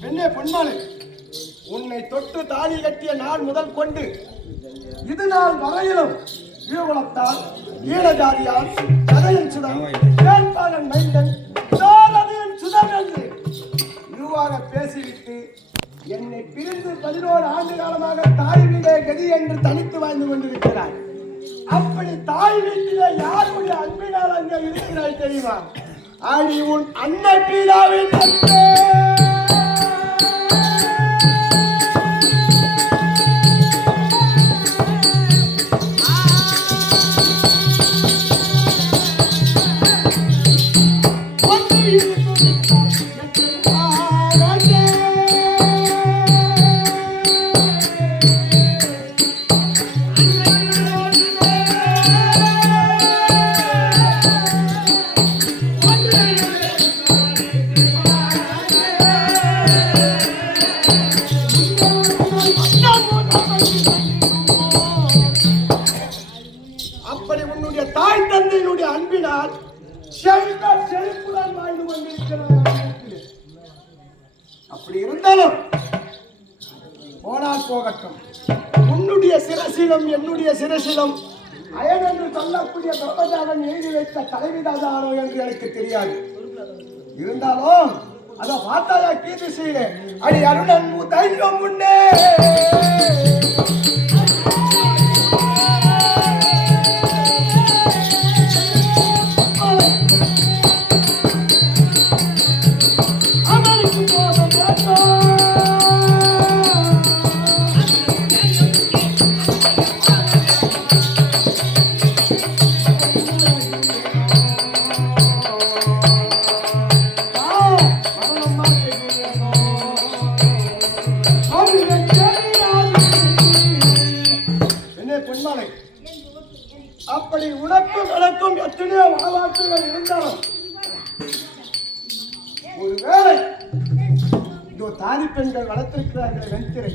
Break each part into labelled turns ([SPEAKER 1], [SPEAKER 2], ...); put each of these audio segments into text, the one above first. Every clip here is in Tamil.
[SPEAKER 1] பெண்ணே பொன்மாலை உன்னை தொட்டு நாள் முதல் கொண்டு ஈழஜாதியால் கதையின் சுடம் வேட்பாளன் மைந்தன் இதுவாக பேசிவிட்டு என்னை பிரிந்து பதினோரு ஆண்டு காலமாக தாய் வீடே கதி என்று தனித்து வாழ்ந்து கொண்டிருக்கிறார் அப்படி தாய் வீட்டிலே யாருடைய அன்பினால் அங்கே இருக்கிறாய் தெரியுமா அடி உன் அன்னை பீடாவின் அன்பே. என்னுடைய அயன் என்று சொல்லக்கூடிய பிரபதாரன் எழுதி வைத்த தலைவிதாதாரோ என்று எனக்கு தெரியாது. இருந்தாலும் அத பார்த்தாயா கீர்த்தி செய்யல அடி அருணன் தைரியம் முன்னே. தாதி பெண்கள் வளர்த்திருக்கிறார்கள் வெண்திரை.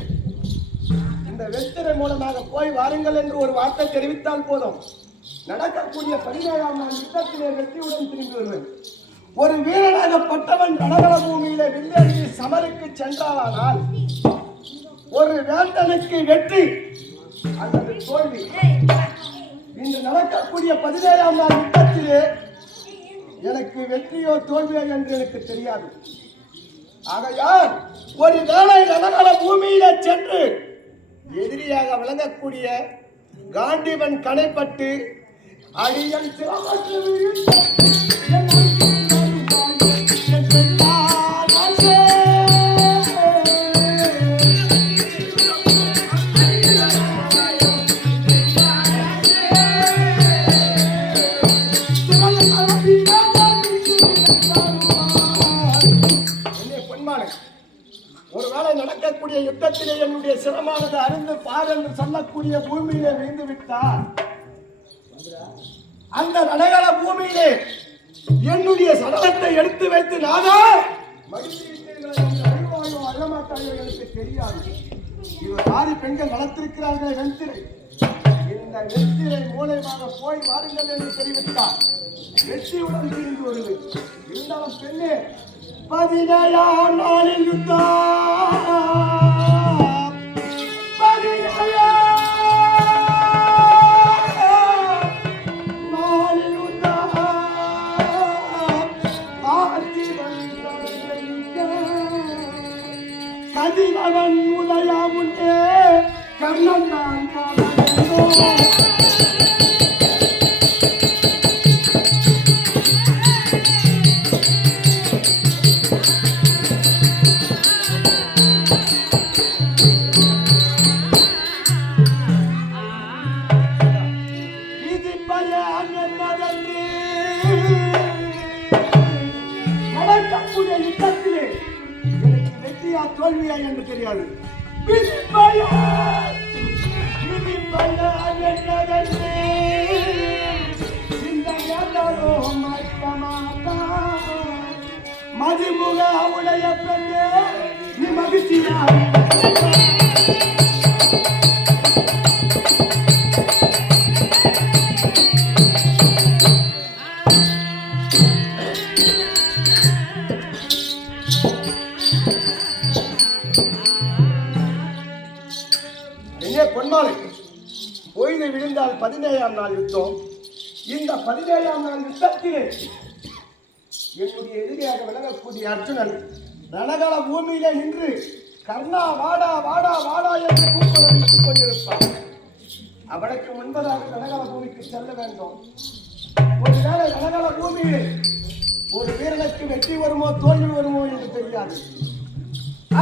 [SPEAKER 1] இந்த வெண்திரை மூலமாக போய் வாருங்கள் என்று ஒரு வார்த்தை தெரிவித்தால் போதும். நடக்கக்கூடிய பதினேழாம் நாள் யுத்தத்திலே வெற்றியுடன் திரும்பி வருவேன். ஒரு வீரனாகப்பட்டவன் ரணகள பூமியிலே வில்லேறி சமருக்கு சென்றாலானால் ஒரு வேந்தனுக்கு வெற்றி அல்லது தோல்வி. இன்று நடக்கக்கூடிய பதினேழாம் நாள் யுத்தத்திலே எனக்கு வெற்றியோ தோல்வியோ என்று எனக்கு தெரியாது. ஆகையால் ஒரு வேளை கதகால பூமியில சென்று எதிரியாக விளங்கக்கூடிய காண்டிவன் கணைப்பட்டு அடியன் சிரமானது அருந்து பார் என்று சொல்லக்கூடிய பூமியிலே விழுந்து விட்டார். அந்த ரணகல பூமியிலே என்னுடைய சடலத்தை எடுத்து வைத்து நானா மடித்து அறிவாயோ எனக்கு தெரியாது. இவர் சாதி பெண்கள் வளர்த்திருக்கிறார்களே வெண்திரை. இந்த வெற்றிலை மூலயமாக போய் வாருங்கள் என்று தெரிவித்தார். வெற்றியுடன் திரும்பி வருது இருந்தாலும் பெண்ணே பதினேழாம் நாளில் யுத்தம் Oh, மதிமுக உடைய பெண்ணே நீ மகிழ்ச்சியா? பொய்து விழுந்தால் பதினேழாம் நாள் யுத்தம். இந்த பதினேழாம் நாள் யுத்தத்திலே என்னுடைய எதிரியாக விளங்கக்கூடிய அர்ஜுனன் ரணகள பூமியில நின்று கர்ணா வாடா வாடா வாடா என்று கூப்பிட்டுக் கொண்டிருப்பான் அவனுக்கு முன்பதாக ரணகள பூமிக்கு செல்ல வேண்டும். ஒருவேளை ரணகள பூமியில் ஒரு வீரனுக்கு வெற்றி வருமோ தோல்வி வருமோ என்று தெரியாது.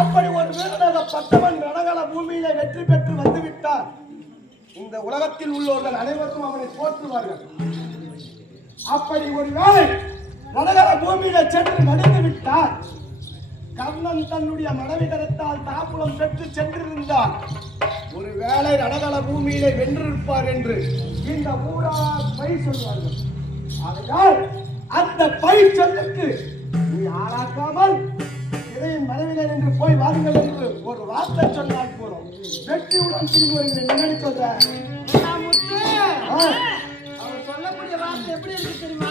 [SPEAKER 1] அப்படி ஒரு வீரனாக பட்டவன் ரணகள பூமியில வெற்றி பெற்று வந்துவிட்டார் இந்த உலகத்தில் உள்ளவர்கள் அனைவரும் அவனை போற்றுவார்கள். அப்படி ஒரு வேளை ரணகள பூமியில சென்று மடிந்து விட்டார். கர்ணன் தன்னுடைய மனைவி கரத்தால் தாப்புலம் பெற்று சென்றிருந்தார். ஒரு வேளை ரணகள பூமியிலே வென்றிருப்பார் என்று இந்த ஊரார் பை சொல்வார்கள். ஆகையால் அந்த பை சொல்லுக்கு நீ ஆளாக்காமல் இதையின் மனைவிலே நின்று போய் வாருங்கள் என்று ஒரு வார்த்தை சொன்னால் போறோம் வெற்றியுடன் திரும்பி
[SPEAKER 2] முத்து?
[SPEAKER 1] ஆ.
[SPEAKER 2] அவர் சொல்லக்கூடிய வார்த்தை எப்படி இருக்கு தெரியுமா?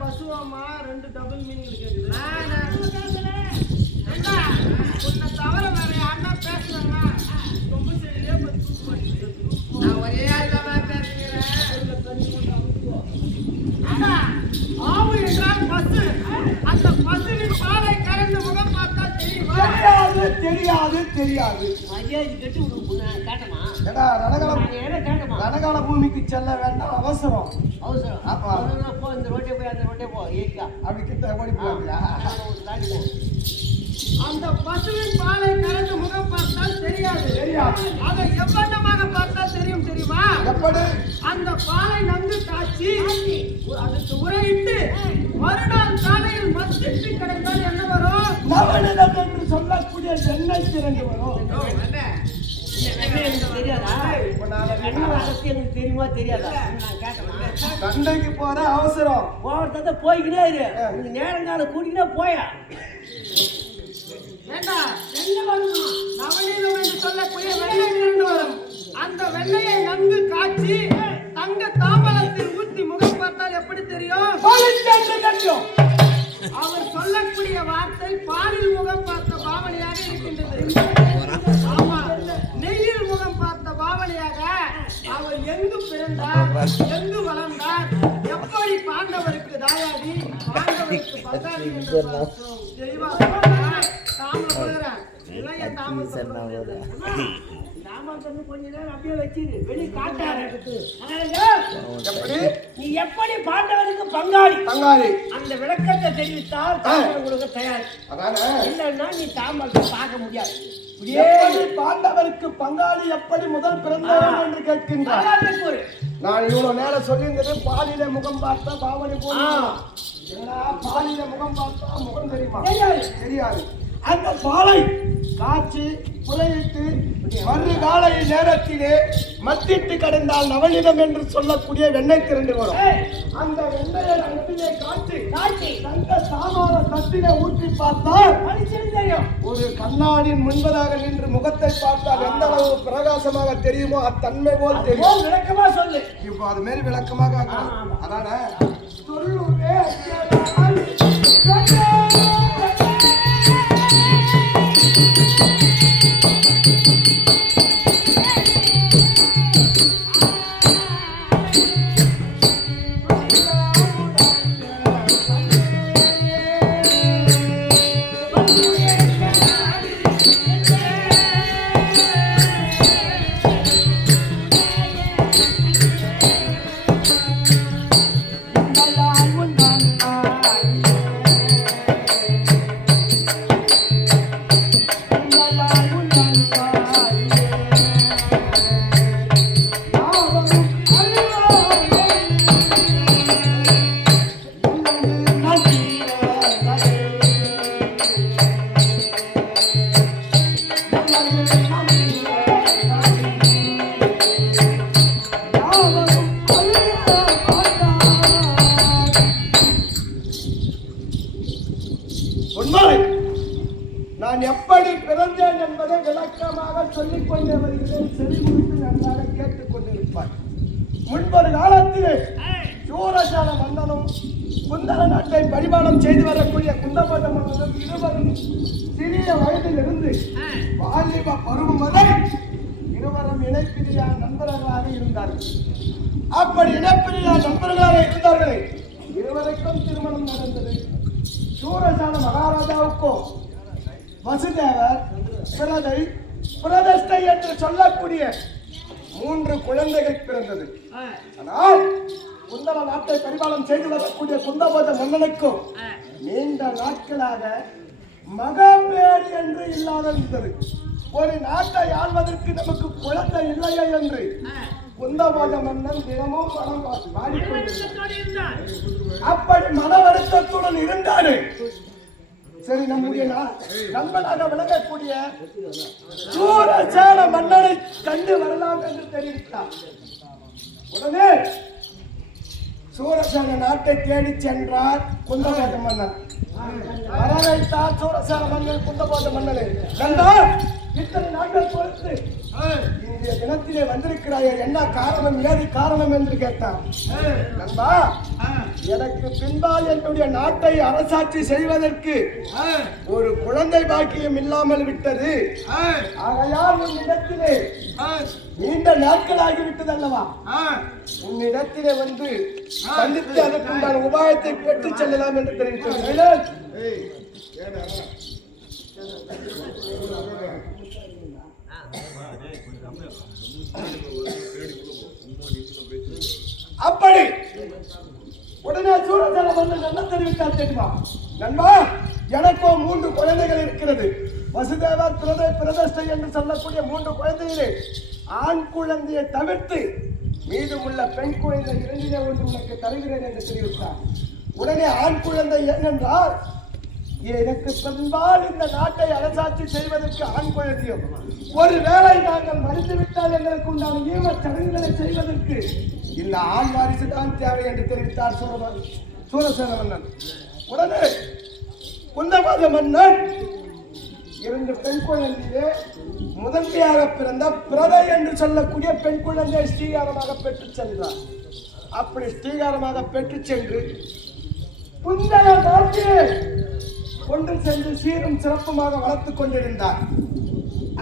[SPEAKER 2] பசுவாமா? ரெண்டு டபுள் மீனிங் கேக்குது உன்னை தவிர வேற யாருன்னா பேசுறாங்களா ரொம்ப சரியிலே. நான் ஒரே ஆள் பேசுகிறேன் ஆவு என்றால் பசு. அந்த பசுவின் பாலை கறந்து முகம் பார்த்தா தெரியுமா?
[SPEAKER 1] தெரியாது தெரியாது தெரியாது.
[SPEAKER 3] மரியாதை கட்டி
[SPEAKER 1] ஏடா
[SPEAKER 3] என்ன காட்டமா
[SPEAKER 1] ரணகால பூமிக்கு செல்ல வேண்டாம் அவசரம்.
[SPEAKER 3] அவசரம். அவசரம் போ இந்த ரோட்டே போய் அந்த ரோட்டே போ ஏக்கா
[SPEAKER 1] அப்படி கிட்ட ஓடி போறியா
[SPEAKER 3] தாண்டி போ.
[SPEAKER 2] அந்த பசுவின் பாலை கறந்து முகம் பார்த்தால் தெரியாது.
[SPEAKER 1] தெரியாது.
[SPEAKER 2] அதை எவ்வண்ணமாக பார்த்தால் தெரியும் தெரியுமா?
[SPEAKER 1] எப்படி?
[SPEAKER 2] அந்த பாலை நன்கு காய்ச்சி அதுக்கு உரையிட்டு மறுநாள் காலையில் மத்திட்டு கிடந்தால் என்ன வரும்?
[SPEAKER 1] என்று சொல்லக்கூடிய எண்ணெய் திரண்டு வரும்.
[SPEAKER 3] தெரியுமா தெரியாதா
[SPEAKER 1] சண்டைக்கு போற அவசரம்.
[SPEAKER 3] போகிறத போய்கிட்டே இரு. இந்த நேரங்கால கூட்டிகிட்டே போயா.
[SPEAKER 2] ஏண்டா என்ன வரும்? நவநீதம் என்று சொல்லக்கூடிய திரண்டு வரும். அந்த வெண்ணெயை நன்கு காய்ச்சி தங்க தாம்பலத்தில் ஊற்றி முகம் பார்த்தால் எப்படி தெரியும். அவர் சொல்லக்கூடிய வார்த்தை பாலில் முகம் பார்த்த பாவனையாக இருக்கின்றது. பாவனையாக அவர் எங்கு பிறந்தார் எங்கு வளர்ந்தார் எப்படி பாண்டவருக்கு தாயாதி பாண்டவருக்கு பந்தாதி என்ற தெளிவாக. தாமரை தாமரை
[SPEAKER 3] கொஞ்ச நேரம் அப்படியே வச்சிரு. வெளியே காட்டாரு
[SPEAKER 1] எப்படி
[SPEAKER 3] நீ எப்படி பாண்டவருக்கு பங்காளி?
[SPEAKER 1] பங்காளி.
[SPEAKER 3] அந்த விளக்கத்தை தெரிவித்தால் தாங்கள் உங்களுக்கு தயார். இல்லைன்னா நீ தாமரத்தை பார்க்க முடியாது.
[SPEAKER 1] பாண்டவருக்கு பங்காளி எப்படி முதல் பிறந்தவர் என்று கேட்கின்றார். நான் இவ்வளவு நேரம் சொல்லியிருந்தது பாலில முகம் பார்த்தா பாவனை. என்னடா பாலில முகம் பார்த்தா முகம் தெரியுமா?
[SPEAKER 3] தெரியாது.
[SPEAKER 1] தெரியாது. அந்த பாலை காய்ச்சி புலையிட்டு மறு காலை நேரத்திலே மத்திட்டு கடந்தால் நவநிதம் என்று சொல்லக்கூடிய வெண்ணெய் திரண்டு வரும். அந்த வெண்ணெயை நட்டிலே காய்ச்சி
[SPEAKER 3] காட்சி
[SPEAKER 1] தங்க சாமார தட்டிலே ஊற்றி பார்த்தால் ஒரு கண்ணாடியின் முன்பதாக நின்று முகத்தை பார்த்தால் எந்த அளவு பிரகாசமாக தெரியுமோ அத்தன்மை போல் தெரியும்.
[SPEAKER 3] விளக்கமா சொல்லு.
[SPEAKER 1] இப்போ அது மாரி விளக்கமாக. அதானே? சொல்லுவே どんどんどん。விளக்கமாக சொல்லிக் கொண்டே வருகிறேன் செவி குறித்து நன்றாக கேட்டுக் கொண்டிருப்பார் முன்பொரு காலத்திலே சூரசால மன்னனும் குந்தர நாட்டை பரிமாணம் செய்து வரக்கூடிய குந்தபத மன்னனும் இருவரும் சிறிய வயதில் இருந்து வாலிப பருவம் வரை இருவரும் இணைப்பிரியா நண்பர்களாக இருந்தார்கள். அப்படி இணைப்பிரியா நண்பர்களாக இருந்தார்களே இருவருக்கும் திருமணம் நடந்தது. சூரசால மகாராஜாவுக்கும் வசுதேவர் பிரதை பிரதிஷ்டை என்று சொல்லக்கூடிய மூன்று குழந்தைகள் பிறந்தது. ஆனால் குந்தல நாட்டை பரிபாலனம் செய்து வரக்கூடிய குந்தபோத மன்னனுக்கும் நீண்ட நாட்களாக மகப்பேறு என்று இல்லாத இருந்தது. ஒரு நாட்டை ஆள்வதற்கு நமக்கு குழந்தை இல்லையே என்று குந்தபோத மன்னன் தினமும் மனம் வாடிக்கொண்டிருந்தார் அப்படி மன வருத்தத்துடன் இருந்தாரு சரி நம்முடைய நா- நண்பனாக விளங்கக்கூடிய சூரசேன மன்னனை கண்டு வரலாம் என்று தெரிவித்தார். உடனே சூரசேன நாட்டை தேடி சென்றார் குந்தபோத மன்னன். வரவைத்தார் சூரசேன மன்னன் குந்தபோத மன்னனை. கண்டார் இத்தனை நாட்கள் பொறுத்து இன்றைய தினத்திலே வந்திருக்கிறாயே என்ன காரணம் ஏது காரணம் என்று கேட்டார் நண்பா எனக்கு பின்பால் என்னுடைய நாட்டை அரசாட்சி செய்வதற்கு ஒரு குழந்தை பாக்கியம் இல்லாமல் விட்டது ஆகையால் உன்னிடத்திலே நீண்ட நாட்களாகி விட்டது அல்லவா உன்னிடத்திலே வந்து சந்தித்து அதற்குண்டான உபாயத்தை பெற்றுச் செல்லலாம் என்று தெரிவித்தது அப்படி. உடனே சூரசேன வந்து என்ன தெரிவித்தார் தெரியுமா? நண்பா எனக்கோ மூன்று குழந்தைகள் இருக்கிறது. வசுதேவர் பிரத பிரதஷ்டை என்று சொல்லக்கூடிய மூன்று குழந்தைகளே ஆண் குழந்தையை தவிர்த்து மீதமுள்ள பெண் குழந்தை இரண்டிலே ஒன்று உனக்கு தருகிறேன் என்று தெரிவித்தார். உடனே ஆண் குழந்தை என்னென்றால் எனக்கு பின்பால் இந்த நாட்டை அரசாட்சி செய்வதற்கு ஆண் குழந்தையும் ஒருவேளை நாங்கள் மறுத்துவிட்டால் எங்களுக்கு உண்டான ஈமச் சடங்குகளை செய்வதற்கு இந்த ஆண் வாரிசு தான் தேவை என்று தெரிவித்தார் சூரமன் சூரசேன மன்னன் உடனே குந்தபாத மன்னன் இரண்டு பெண் குழந்தையே முதன்மையாக பிறந்த பிரதை என்று சொல்லக்கூடிய பெண் குழந்தையை ஸ்ரீகாரமாக பெற்று சென்றார். அப்படி ஸ்ரீகாரமாக பெற்று சென்று குந்தல நாட்டிலே கொண்டு சென்று சீரும் சிறப்புமாக வளர்த்துக் கொண்டிருந்தார்.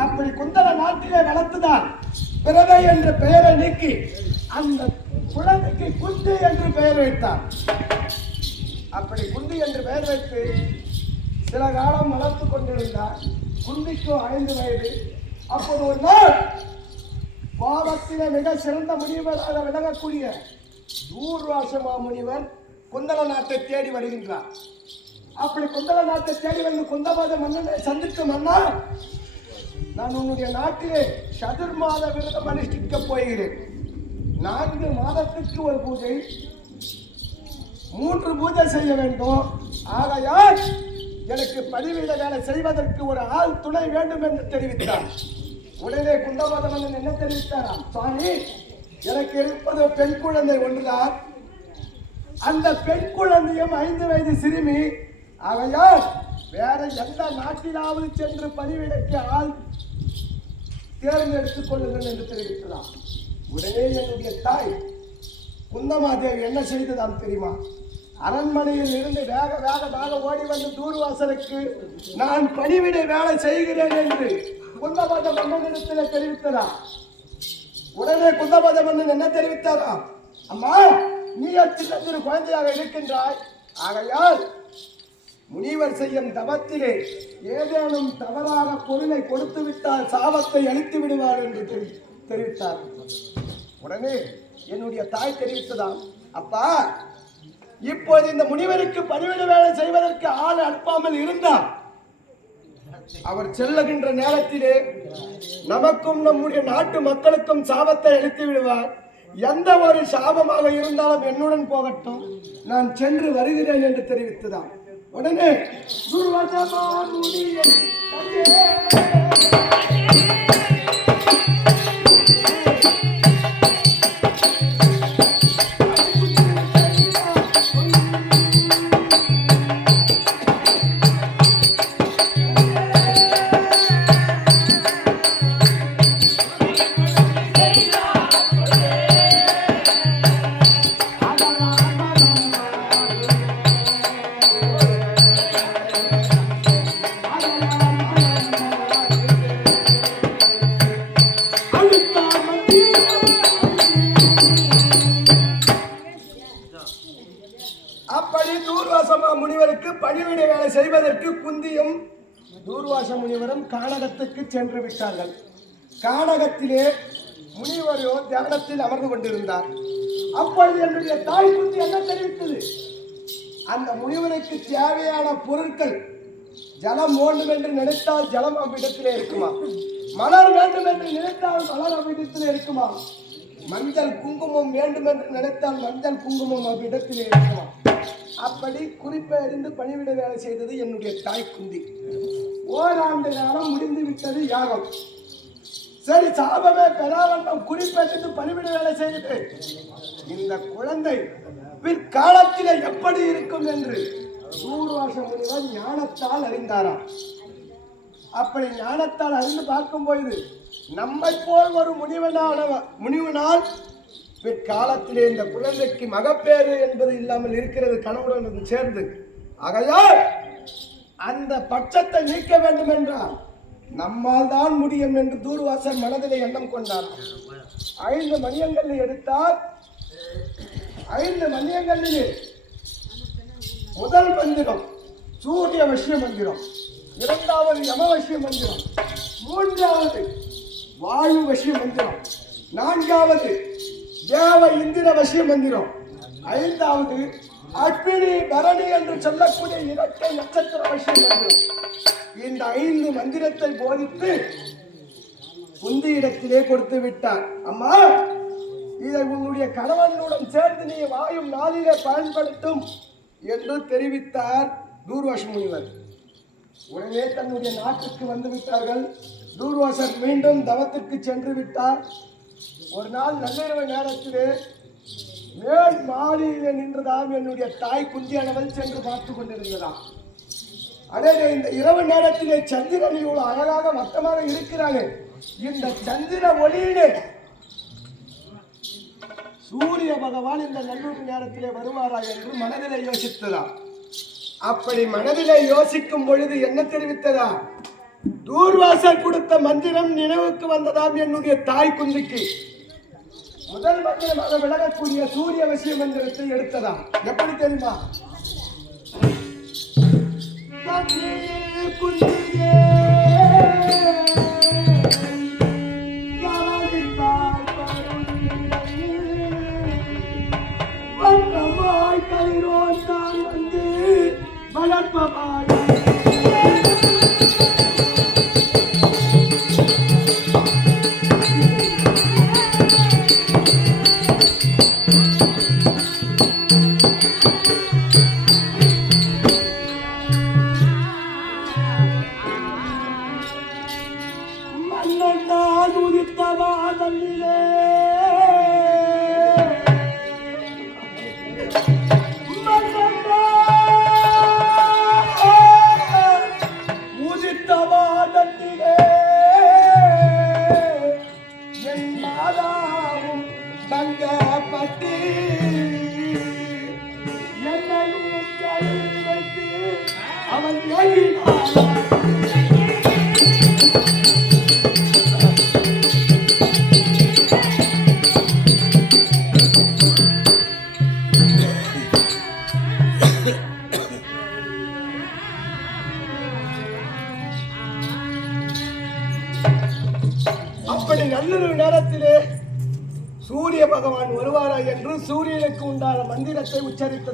[SPEAKER 1] அப்படி குந்தல நாட்டிலே வளர்த்துதான் பிறதை என்ற பெயரை நீக்கி அந்த குழந்தைக்கு குந்தி என்று பெயர் வைத்தார். அப்படி குந்தி என்று பெயர் வைத்து சில காலம் வளர்த்து கொண்டிருந்தார். குந்திக்கும் ஐந்து வயது. அப்போது ஒரு நாள் பாவத்திலே மிக சிறந்த முனிவராக விளங்கக்கூடிய தூர்வாசமா முனிவர் குந்தல நாட்டை தேடி வருகின்றார். அப்படி குந்தல நாட்டை தேடி வந்து குந்தபாத மன்னனை சந்தித்து மன்னா நான் உன்னுடைய நாட்டிலே சதுர்மாத விரதம் அனுஷ்டிக்கப் போகிறேன். நான்கு மாதத்துக்கு ஒரு பூஜை மூன்று பூஜை செய்ய வேண்டும். ஆகையால் எனக்கு பதிவீட வேலை செய்வதற்கு ஒரு ஆள் துணை வேண்டும் என்று தெரிவித்தார். உடனே குந்தபாத மன்னன் என்ன தெரிவித்தாராம்? சுவாமி எனக்கு இருப்பது பெண் குழந்தை ஒன்றுதான். அந்த பெண் குழந்தையும் ஐந்து வயது சிறுமி ஆகையால் வேற எந்த நாட்டிலாவது சென்று பதிவிடಕ್ಕೆ ஆள் தேர்ந்தெடுத்துக் கொள்ளுங்கள் என்று தெரிவிக்கிறார் உடனே என்னுடைய தாய் குந்தமாதேவி என்ன செய்ததாம் தெரியுமா? அரண்மனையில் இருந்து வேக வேக வேக ஓடி வந்து தூர்வாசலுக்கு நான் பணிவிடை வேலை செய்கிறேன் என்று குந்தபாத மன்னனிடத்தில் தெரிவித்ததா உடனே குந்தபாத மன்னன் என்ன தெரிவித்தாரா அம்மா நீ சின்ன குழந்தையாக இருக்கின்றாய். ஆகையால் முனிவர் செய்யும் தவத்திலே ஏதேனும் தவறான பொருளை கொடுத்து விட்டால் சாபத்தை அழித்து விடுவார் என்று தெரி- தெரிவித்தார். உடனே என்னுடைய தாய் தெரிவித்ததாம். அப்பா இப்போது இந்த முனிவருக்கு பணிவிட வேலை செய்வதற்கு ஆள் அனுப்பாமல் இருந்தார் அவர் செல்லுகின்ற நேரத்திலே நமக்கும் நம்முடைய நாட்டு மக்களுக்கும் சாபத்தை அளித்து விடுவார். எந்த ஒரு சாபமாக இருந்தாலும் என்னுடன் போகட்டும். நான் சென்று வருகிறேன் என்று தெரிவித்துதான் உடனே துர்வசமான முனியை கண்டே. அப்படி தூர்வாசமா முனிவருக்கு பணிவிடை வேலை செய்வதற்கு குந்தியும் தூர்வாச முனிவரும் கானகத்துக்கு சென்று விட்டார்கள். கானகத்திலே முனிவரோ தியானத்தில் அமர்ந்து கொண்டிருந்தார். அப்பொழுது என்னுடைய தாய் குந்தி என்ன தெரிவித்தது? அந்த முனிவருக்கு தேவையான பொருட்கள் ஜலம் வேண்டும் என்று நினைத்தால் ஜலம் அவ்விடத்திலே இருக்குமா? மலர் வேண்டும் என்று நினைத்தால் மலர் அவ்விடத்திலே இருக்குமா? மஞ்சள் குங்குமம் வேண்டும் என்று நினைத்தால் மஞ்சள் குங்குமம் அவ்விடத்திலே இருக்குமா? அப்படி குறிப்பை அறிந்து பணிவிட வேலை செய்தது என்னுடைய தாய் குந்தி. ஓராண்டு காலம் முடிந்து விட்டது யாகம். சரி சாபமே பெறாவண்ணம் குறிப்பெடுத்து பணிவிட வேலை செய்துட்டு இந்த குழந்தை பிற்காலத்தில் எப்படி இருக்கும் என்று சூர்வாச முனிவர் ஞானத்தால் அறிந்தாராம். அப்படி ஞானத்தால் அறிந்து பார்க்கும் பொழுது நம்மை போல் ஒரு முனிவனான முனிவனால் பிற்காலத்திலே இந்த குழந்தைக்கு மகப்பேறு என்பது இல்லாமல் இருக்கிறது கணவுடன் சேர்ந்து. ஆகையால் அந்த பட்சத்தை நீக்க வேண்டும் என்றால் நம்மால் தான் முடியும் என்று தூர்வாசர் மனதிலே எண்ணம் கொண்டார். ஐந்து மணியங்களில் எடுத்தார் ஐந்து மணியங்களில் முதல் மந்திரம் சூரிய வசிய மந்திரம் இரண்டாவது யமவசிய மந்திரம் மூன்றாவது வாயு வசிய மந்திரம் நான்காவது ஏவ இந்திர வசிய மந்திரம். ஐந்தாவது அக்னி பரணி என்று சொல்லக்கூடிய இரட்டை நட்சத்திர வசிய மந்திரம். இந்த ஐந்து மந்திரத்தை போதித்து குந்தி இடத்திலே கொடுத்து விட்டார். அம்மா இதை உன்னுடைய கணவனுடன் சேர்ந்து நீ வாயும் நாளிலே பயன்படுத்தும் என்று தெரிவித்தார் தூர்வாச முனிவர். உடனே தன்னுடைய நாட்டுக்கு வந்து விட்டார்கள். தூர்வாசர் மீண்டும் தவத்துக்கு சென்று விட்டார். ஒரு நாள் நள்ளிரவு நேரத்திலே மேல் மாடியிலே நின்றதாம் என்னுடைய தாய் குந்தியானவள் சென்று பார்த்து கொண்டிருந்ததாம் அடே இந்த இரவு நேரத்திலே சந்திரன் இவ்வளவு அழகாக வட்டமாக இருக்கிறாங்க இந்த சந்திர ஒளியிலே சூரிய பகவான் இந்த நல்லூர் நேரத்திலே வருவாரா என்று மனதிலே யோசித்ததா. அப்படி மனதிலே யோசிக்கும் பொழுது என்ன தெரிவித்ததா? தூர்வாசர் கொடுத்த மந்திரம் நினைவுக்கு வந்ததாம் என்னுடைய தாய் குந்திக்கு முதல் மந்திரமாக விலகக்கூடிய சூரிய வசிய மந்திரத்தை எடுத்ததாம். எப்படி தெரியுமா? குந்தியே, வந்து வளர்ப்பவாய்.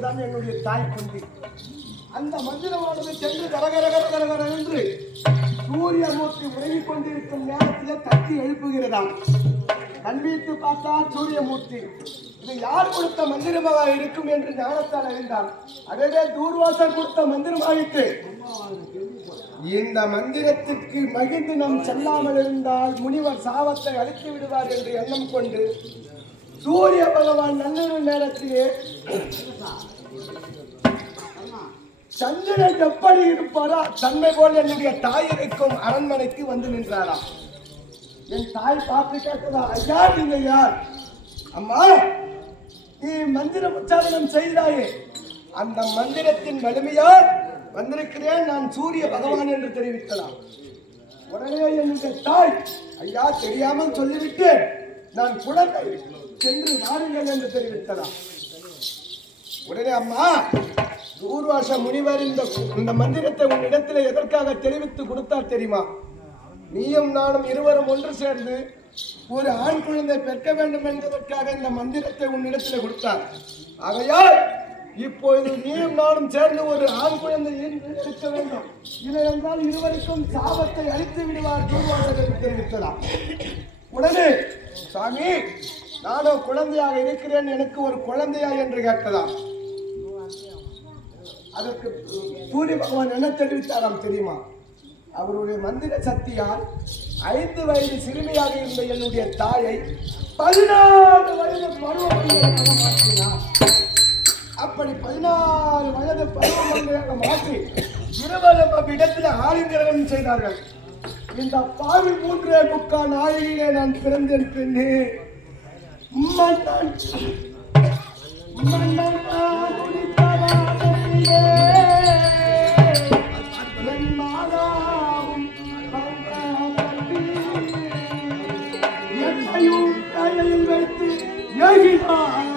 [SPEAKER 1] தான் என்னுடைய தாய் கொண்டு அந்த மந்திரமானது சென்று கரகரகர கரகர என்று சூரியமூர்த்தி உறங்கிக் கொண்டிருக்கும் நேரத்தில் தட்டி எழுப்புகிறதாம். கண்வீட்டு பார்த்தால் சூரியமூர்த்தி. இது யார் கொடுத்த மந்திரமாக இருக்கும் என்று ஞானத்தால் அறிந்தார் அதே தூர்வாசர் கொடுத்த மந்திரமாயிற்று. இந்த மந்திரத்திற்கு மகிழ்ந்து நாம் செல்லாமல் இருந்தால் முனிவர் சாபத்தை அழித்து விடுவார் என்று எண்ணம் கொண்டு சூரிய பகவான் நள்ளிரவு நேரத்திலே சந்திரன் எப்படி இருப்பாரா தன்மை போல் என்னுடைய தாய் இருக்கும் அரண்மனைக்கு வந்து நின்றாராம். என் தாய் பார்த்து கேட்டதா ஐயா நீங்க யார்? அம்மா நீ மந்திர உச்சாரணம் செய்தாயே. அந்த மந்திரத்தின் வலிமையால் வந்திருக்கிறேன் நான் சூரிய பகவான் என்று தெரிவித்தலாம் உடனே என்னுடைய தாய் ஐயா தெரியாமல் சொல்லிவிட்டேன். நான் குழந்தை. சென்று வாருங்கள் என்று தெரிவித்தலாம் உடனே அம்மா ஊர்வாச முனிவர் இந்த இந்த மந்திரத்தை உன்னிடத்தில் எதற்காக தெரிவித்து கொடுத்தார் தெரியுமா? நீயும் நானும் இருவரும் ஒன்று சேர்ந்து ஒரு ஆண் குழந்தை பெற்க வேண்டும் என்பதற்காக இந்த மந்திரத்தை உன்னிடத்தில் கொடுத்தார். ஆகையால் இப்பொழுது நீயும் நானும் சேர்ந்து ஒரு ஆண் குழந்தை எடுக்க வேண்டும். இல்லை என்றால் இருவருக்கும் சாபத்தை அழித்து விடுவார் தூர்வாசர் என்று தெரிவித்தலாம் உடனே சாமி நானும் குழந்தையாக இருக்கிறேன் எனக்கு ஒரு குழந்தையா? என்று கேட்டதா அதற்கு சூரிய பகவான் என்ன தெரிவித்தாராம் தெரியுமா? அவருடைய மந்திர சக்தியால் ஐந்து வயது சிறுமியாக இருந்த என்னுடைய தாயை பதினாறு வயது பருவமழையாக மாற்றினார். அப்படி பதினாறு வயது பருவமழையாக மாற்றி இருவரும் இடத்தில் ஆலிங்கரம் செய்தார்கள். இந்த பாவி மூன்றே முக்கால் நாளிலே நான் பிறந்திருப்பேன். பெண்ணே மன்னன் மன்னன் வைத்து ஏகினார்.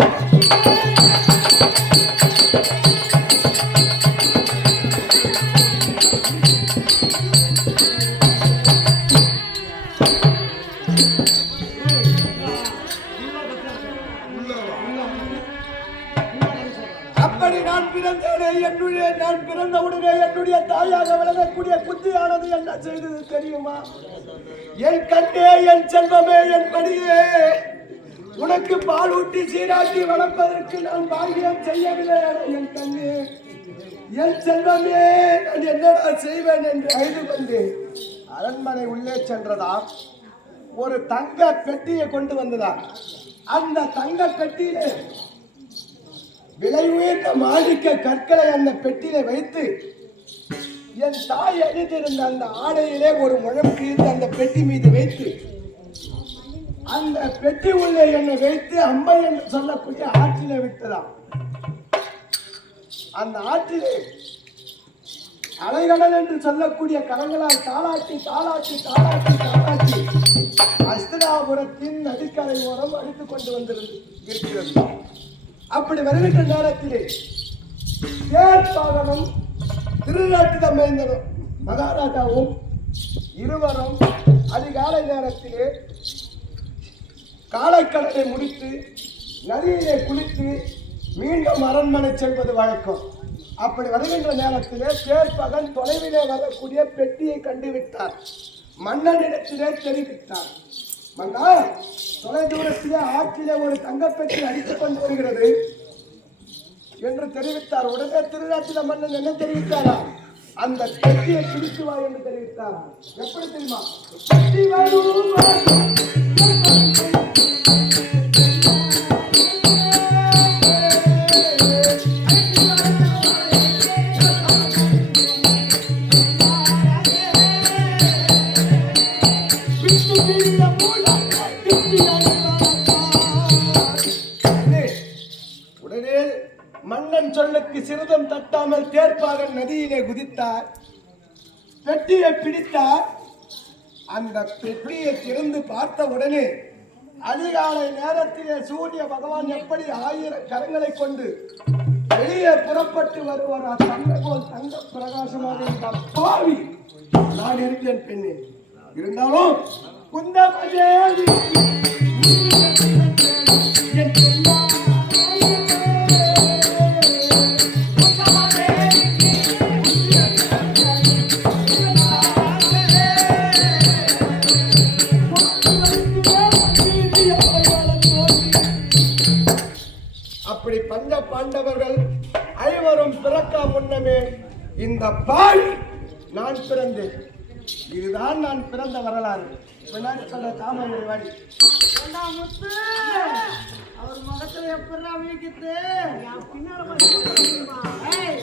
[SPEAKER 1] என்னுடைய நான் பிறந்தவுடனே என்னுடைய தாயாக விளங்கக்கூடிய புத்தியானது என்ன செய்தது தெரியுமா? என் கண்ணே என் செல்வமே என் படியே உனக்கு பால் ஊட்டி சீராட்டி வளர்ப்பதற்கு நான் பாக்கியம் செய்யவில்லை என் கண்ணே. என் செல்வமே நான் என்னடா செய்வேன் என்று அழுது கொண்டு அரண்மனை உள்ளே சென்றதா ஒரு தங்க பெட்டியை கொண்டு வந்ததா அந்த தங்க பெட்டியிலே விலை உயர்ந்த மாணிக்க கற்களை அந்த பெட்டியில வைத்து என் தாய் அணிந்திருந்த அந்த ஆடையிலே ஒரு முழம் கிழித்து அந்த பெட்டி மீது வைத்து அந்த பெட்டி உள்ளே என்னை வைத்து அம்மை என்று சொல்லக்கூடிய ஆற்றில விட்டதாம். அந்த ஆற்றிலே அலைகடல் என்று சொல்லக்கூடிய கரங்களால் தாளாட்டி தாளாட்டி தாளாட்டி தாளாட்டி அஸ்திராபுரத்தின் நதிக்கரை ஓரம் அடித்துக் கொண்டு வந்திருந்து இருக்கிறது அப்படி வருகின்ற நேரத்திலே தேர்ப்பாகனும் திருநாட்டு தம்பேந்தனும் மகாராஜாவும் இருவரும் அதிகாலை நேரத்திலே காலைக்கடலை முடித்து நதியிலே குளித்து மீண்டும் அரண்மனை செல்வது வழக்கம். அப்படி வருகின்ற நேரத்திலே தேர்ப்பகன் தொலைவிலே வரக்கூடிய பெட்டியை கண்டுவிட்டார். மன்னனிடத்திலே தெரிவித்தார். மன்னா தொலை தூரத்திலே ஆற்றிலே ஒரு தங்கப்பெட்டி அடித்துக் கொண்டு வருகிறது. என்று தெரிவித்தார். உடனே திருநாட்டில மன்னன் என்ன தெரிவித்தாரா? அந்த பெட்டியை பிடித்து வா என்று தெரிவித்தாரா. எப்படி தெரியுமா? பெட்டி வரும் தட்டாமல் பெட்டியை பிடித்தார். அந்த பெட்டியை திறந்து பார்த்த உடனே அதிகாலை நேரத்திலே சூரிய பகவான் எப்படி ஆயிரம் கரங்களை கொண்டு வெளியே புறப்பட்டு வருவார் தங்க போல் தங்க பிரகாசமாக இருந்த பாவி நான் இருக்கேன் பெண்ணே. இருந்தாலும் குந்தமதேவி என் பாண்டவர்கள் ஐவரும் பிறக்க முன்னமே இந்த பாய் நான் பிறந்தேன். இதுதான் நான் பிறந்த வரலாறு. பின்னாடி சொல்ற தாமரை வாடி
[SPEAKER 2] முத்து. அவர் முகத்துல எப்படி வீக்குது ஏய்,